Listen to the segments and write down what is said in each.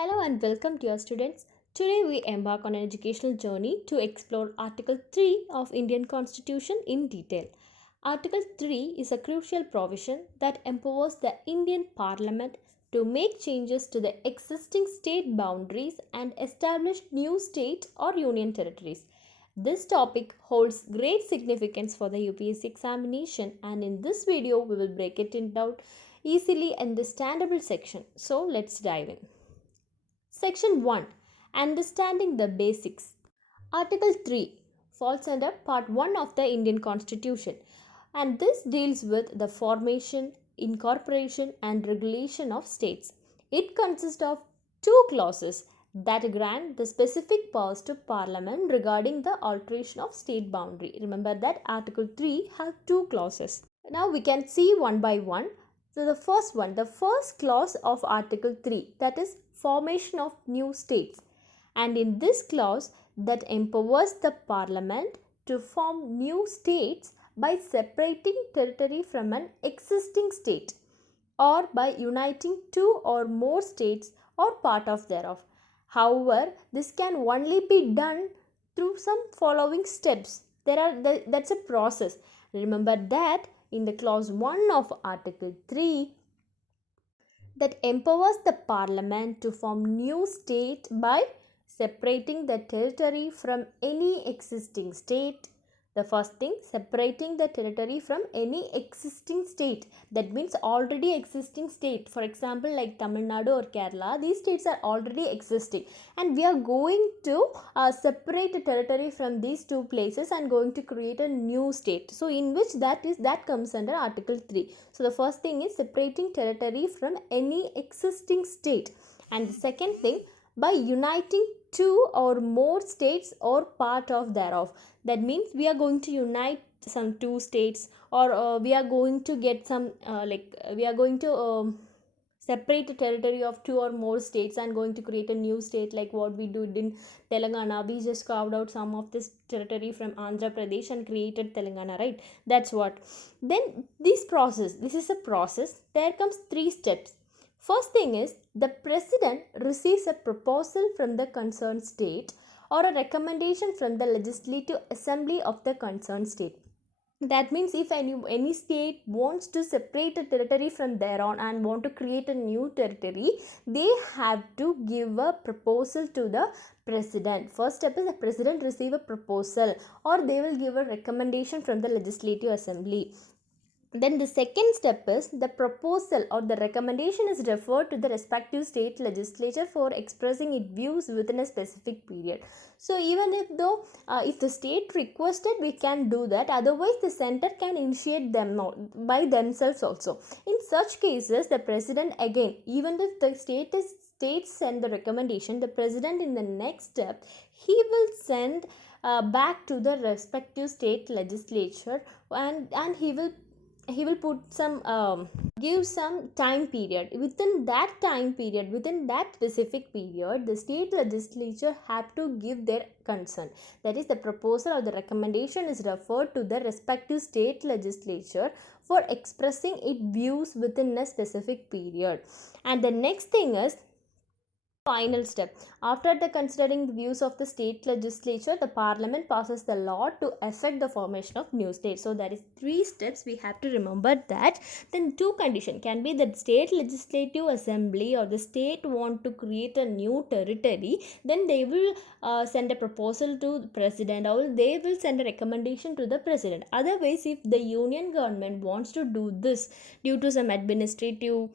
Hello and welcome dear students. Today we embark on an educational journey to explore Article 3 of Indian Constitution in detail. Article 3 is a crucial provision that empowers the Indian Parliament to make changes to the existing state boundaries and establish new state or union territories. This topic holds great significance for the UPSC examination, and in this video we will break it into easily understandable section. So let's dive in. Section 1, Understanding the Basics. Article 3 falls under Part 1 of the Indian Constitution, and this deals with the formation, incorporation, and regulation of states. It consists of two clauses that grant the specific powers to Parliament regarding the alteration of state boundary. Remember that Article 3 has two clauses. Now we can see one by one. So the first clause of Article 3, that is formation of new states. And in this clause that empowers the Parliament to form new states by separating territory from an existing state or by uniting two or more states or part of thereof. However, this can only be done through some following steps. That's a process. Remember that in the clause 1 of Article 3, that empowers the Parliament to form new state by separating the territory from any existing state. The first thing, separating the territory from any existing state. That means already existing state. For example, like Tamil Nadu or Kerala, these states are already existing. And we are going to separate the territory from these two places and going to create a new state. So in which that comes under Article 3. So the first thing is separating territory from any existing state. And the second thing, by uniting two or more states or part of thereof. That means we are going to unite some two states, or we are going to get some we are going to separate the territory of two or more states and going to create a new state, like what we did in Telangana. We just carved out some of this territory from Andhra Pradesh and created Telangana, right? That's what. Then this is a process. There comes three steps. First thing is, the president receives a proposal from the concerned state or a recommendation from the legislative assembly of the concerned state. That means if any state wants to separate a territory from their own and want to create a new territory, they have to give a proposal to the president. First step is the president receive a proposal, or they will give a recommendation from the legislative assembly. Then the second step is the proposal or the recommendation is referred to the respective state legislature for expressing its views within a specific period. So even if the state requested, we can do that. Otherwise, the center can initiate them by themselves also. In such cases, the president, again, even if the states send the recommendation, the president in the next step, he will send back to the respective state legislature, and he will put some give some time period. Within that specific period, the state legislature have to give their consent. That is, the proposal or the recommendation is referred to the respective state legislature for expressing its views within a specific period. And the next thing is final step. After the considering the views of the state legislature, the parliament passes the law to affect the formation of new states. So there is three steps we have to remember that. Then two conditions can be that state legislative assembly or the state want to create a new territory, then they will send a proposal to the president, or they will send a recommendation to the president. Otherwise, if the union government wants to do this due to some administrative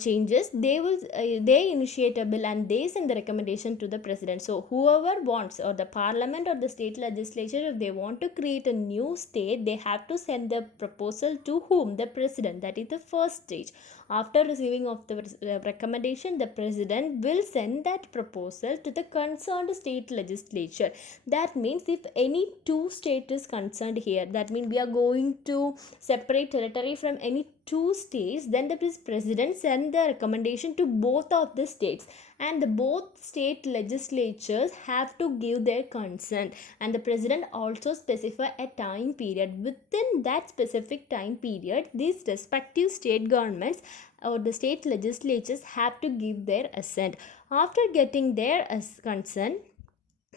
changes, they initiate a bill and they send the recommendation to the president. So whoever wants, or the parliament or the state legislature, if they want to create a new state, they have to send the proposal to whom? The president. That is the first stage. After receiving of the recommendation, the president will send that proposal to the concerned state legislature. That means if any two state is concerned here, that means we are going to separate territory from any two states, then the president send the recommendation to both of the states, and the both state legislatures have to give their consent, and the president also specify a time period. Within that specific time period, these respective state governments or the state legislatures have to give their assent. After getting their consent,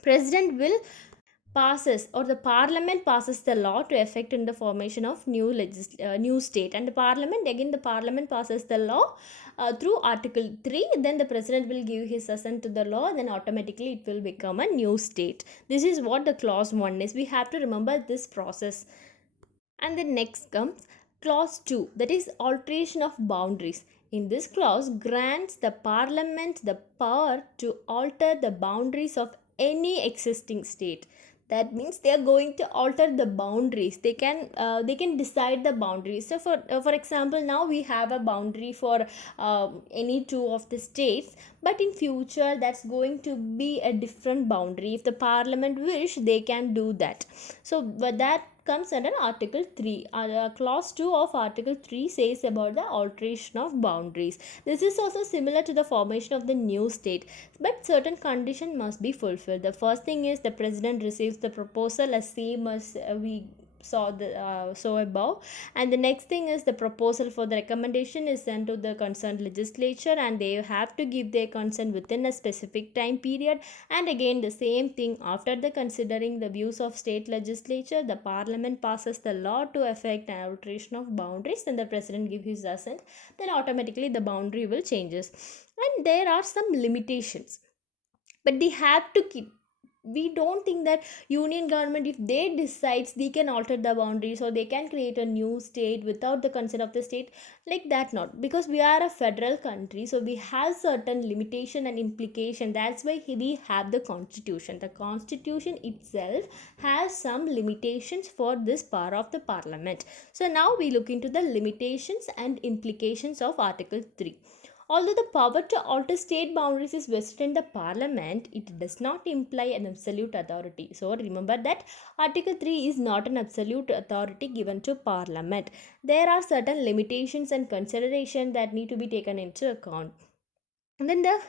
president will passes or the parliament passes the law to effect in the formation of new state, and the parliament, again the parliament passes the law through article 3, then the president will give his assent to the law, then automatically it will become a new state. This is what the clause 1 is. We have to remember this process. And the next comes clause 2, that is alteration of boundaries. In this clause grants the parliament the power to alter the boundaries of any existing state. That means they are going to alter the boundaries. They can decide the boundaries. So for example, now we have a boundary for any two of the states, but in future that's going to be a different boundary. If the parliament wish, they can do that. So but that comes under article 3. Clause 2 of article 3 says about the alteration of boundaries. This is also similar to the formation of the new state, but certain condition must be fulfilled. The first thing is the president receives the proposal as same as we saw above, and the next thing is the proposal for the recommendation is sent to the concerned legislature, and they have to give their consent within a specific time period. And again the same thing, after the considering the views of state legislature, the parliament passes the law to effect an alteration of boundaries, and the president gives his assent, then automatically the boundary will changes. And there are some limitations, but they have to keep. We don't think that union government, if they decides, they can alter the boundaries or they can create a new state without the consent of the state, like that not, because we are a federal country, so we have certain limitation and implication. That's why we have the constitution. The constitution itself has some limitations for this power of the parliament. So now we look into the limitations and implications of article 3. Although the power to alter state boundaries is vested in the parliament, it does not imply an absolute authority. So remember that Article 3 is not an absolute authority given to parliament. There are certain limitations and consideration that need to be taken into account. And then the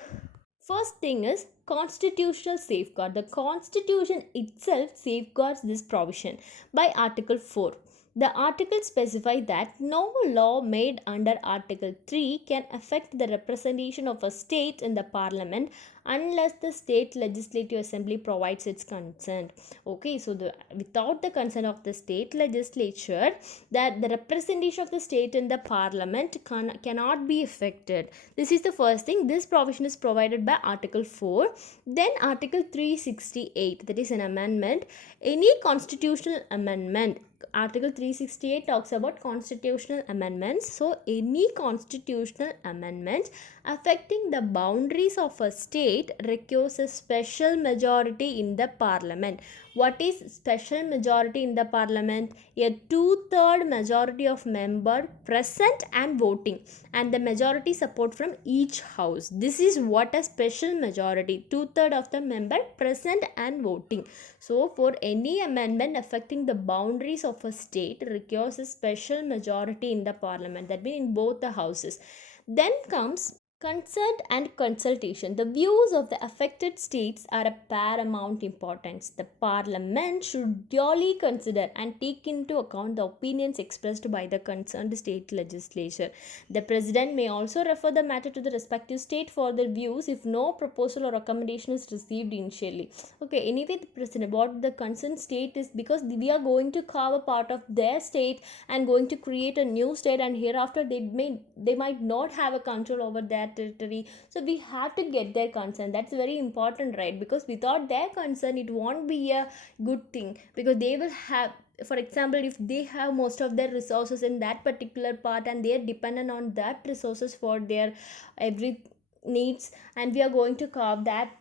first thing is constitutional safeguard. The constitution itself safeguards this provision by Article 4. The article specifies that no law made under Article 3 can affect the representation of a state in the parliament unless the state legislative assembly provides its consent. Okay, so without the consent of the state legislature, that the representation of the state in the parliament cannot be affected. This is the first thing. This provision is provided by Article 4. Then Article 368, that is an amendment. Any constitutional amendment, Article 368 talks about constitutional amendments. So any constitutional amendment affecting the boundaries of a state requires a special majority in the parliament. What is special majority in the parliament? A 2/3 majority of member present and voting, and the majority support from each house. This is what a special majority, 2/3 of the member present and voting. So for any amendment affecting the boundaries of a state requires a special majority in the parliament, that means in both the houses. Then comes consent and consultation. The views of the affected states are of paramount importance. The parliament should duly consider and take into account the opinions expressed by the concerned state legislature. The president may also refer the matter to the respective state for their views if no proposal or recommendation is received initially. Okay, anyway, the president, what the concerned state is, because we are going to carve a part of their state and going to create a new state, and hereafter they might not have a control over that territory, so we have to get their consent. That's very important, right? Because without their consent it won't be a good thing, because they will have, for example, if they have most of their resources in that particular part and they are dependent on that resources for their every needs, and we are going to carve that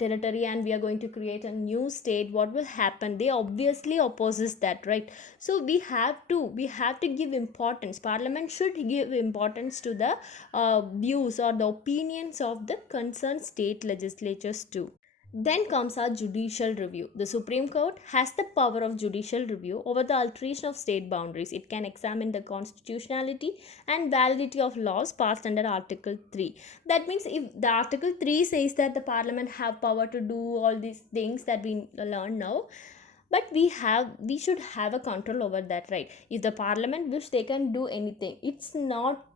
territory and we are going to create a new state, what will happen? They obviously opposes that, right? So we have to give importance. Parliament should give importance to the views or the opinions of the concerned state legislatures too. Then comes our judicial review. The Supreme Court has the power of judicial review over the alteration of state boundaries. It can examine the constitutionality and validity of laws passed under Article 3. That means if the Article 3 says that the Parliament have power to do all these things that we learn now, but we should have a control over that, right? If the Parliament wish, they can do anything. It's not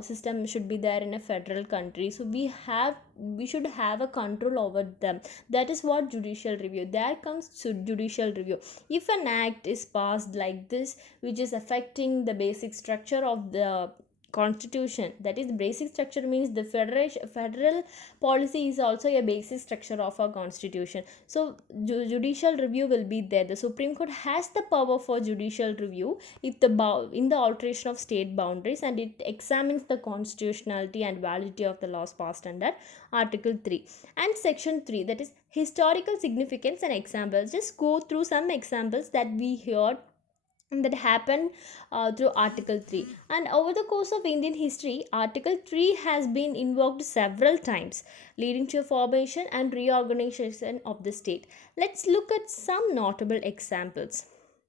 system should be there in a federal country, so we should have a control over them. That is what judicial review. There comes to judicial review. If an act is passed like this, which is affecting the basic structure of the constitution, that is, the basic structure means the federal policy is also a basic structure of our constitution. So judicial review will be there. The Supreme Court has the power for judicial review if in the alteration of state boundaries, and it examines the constitutionality and validity of the laws passed under Article 3 and Section 3, that is historical significance and examples. Just go through some examples that we heard that happened through Article 3. And over the course of Indian history, Article 3 has been invoked several times, leading to a formation and reorganization of the state. Let's look at some notable examples.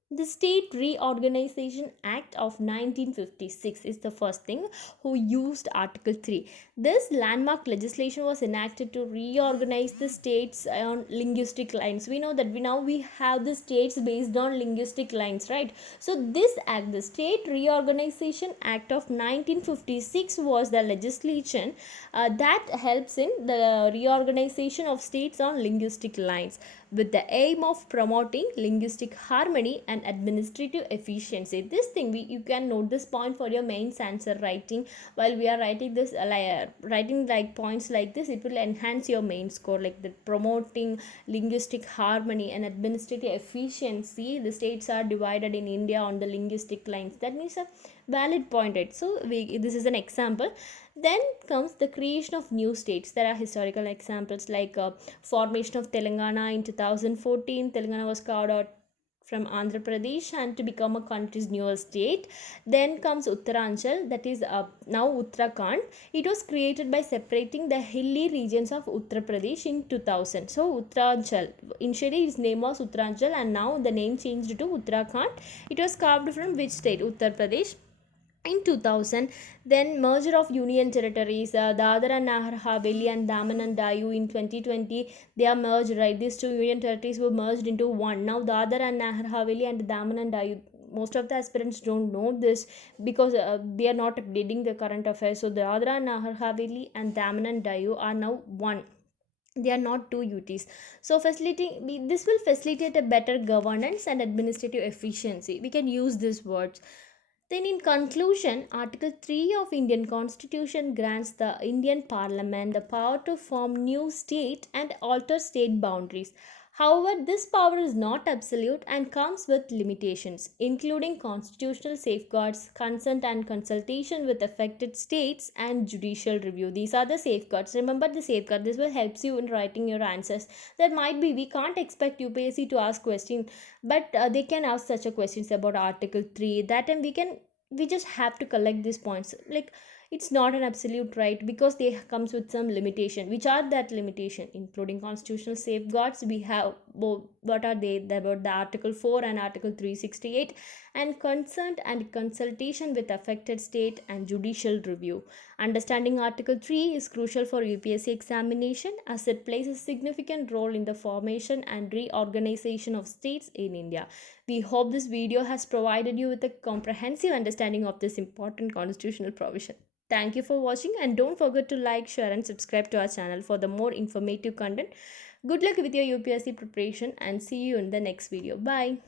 The State Reorganization Act of 1956 is the first thing who used Article 3. This landmark legislation was enacted to reorganize the states on linguistic lines. We know that we have the states based on linguistic lines, right? So this act, the State Reorganization Act of 1956, was the legislation that helps in the reorganization of states on linguistic lines, with the aim of promoting linguistic harmony and administrative efficiency. This thing, you can note this point for your mains answer writing. While we are writing this, writing like points like this, it will enhance your main score, like the promoting linguistic harmony and administrative efficiency. The states are divided in India on the linguistic lines. That means a valid point, right? So this is an example. Then comes the creation of new states. There are historical examples like formation of Telangana in 2014. Telangana was carved out from Andhra Pradesh and to become a country's newest state. Then comes Uttaranchal, that is now Uttarakhand. It was created by separating the hilly regions of Uttar Pradesh in 2000. So Uttaranchal, initially its name was Uttaranchal and now the name changed to Uttarakhand. It was carved from which state? Uttar Pradesh in 2000. Then merger of union territories, Dadra and Nagar Haveli and Daman and Diu in 2020, they are merged, right? These two union territories were merged into one. Now Dadra and Nagar Haveli and Daman and Diu, most of the aspirants don't know this because they are not updating the current affairs. So Dadra and Nagar Haveli and Daman and Diu are now one. They are not two UTs. So facilitating this will facilitate a better governance and administrative efficiency. We can use these words. Then in conclusion, Article 3 of Indian Constitution grants the Indian Parliament the power to form new state and alter state boundaries. However, this power is not absolute and comes with limitations, including constitutional safeguards, consent and consultation with affected states, and judicial review. These are the safeguards. Remember the safeguard. This will help you in writing your answers. There might be, we can't expect UPSC to ask questions, but they can ask such a questions about Article 3. That time we just have to collect these points. Like, it's not an absolute right because they comes with some limitation. Which are that limitation? Including constitutional safeguards, we have what are they? They're about the Article 4 and Article 368, and consent and consultation with affected state and judicial review. Understanding Article 3 is crucial for UPSC examination as it plays a significant role in the formation and reorganization of states in India. We hope this video has provided you with a comprehensive understanding of this important constitutional provision. Thank you for watching, and don't forget to like, share and subscribe to our channel for the more informative content. Good luck with your UPSC preparation and see you in the next video. Bye.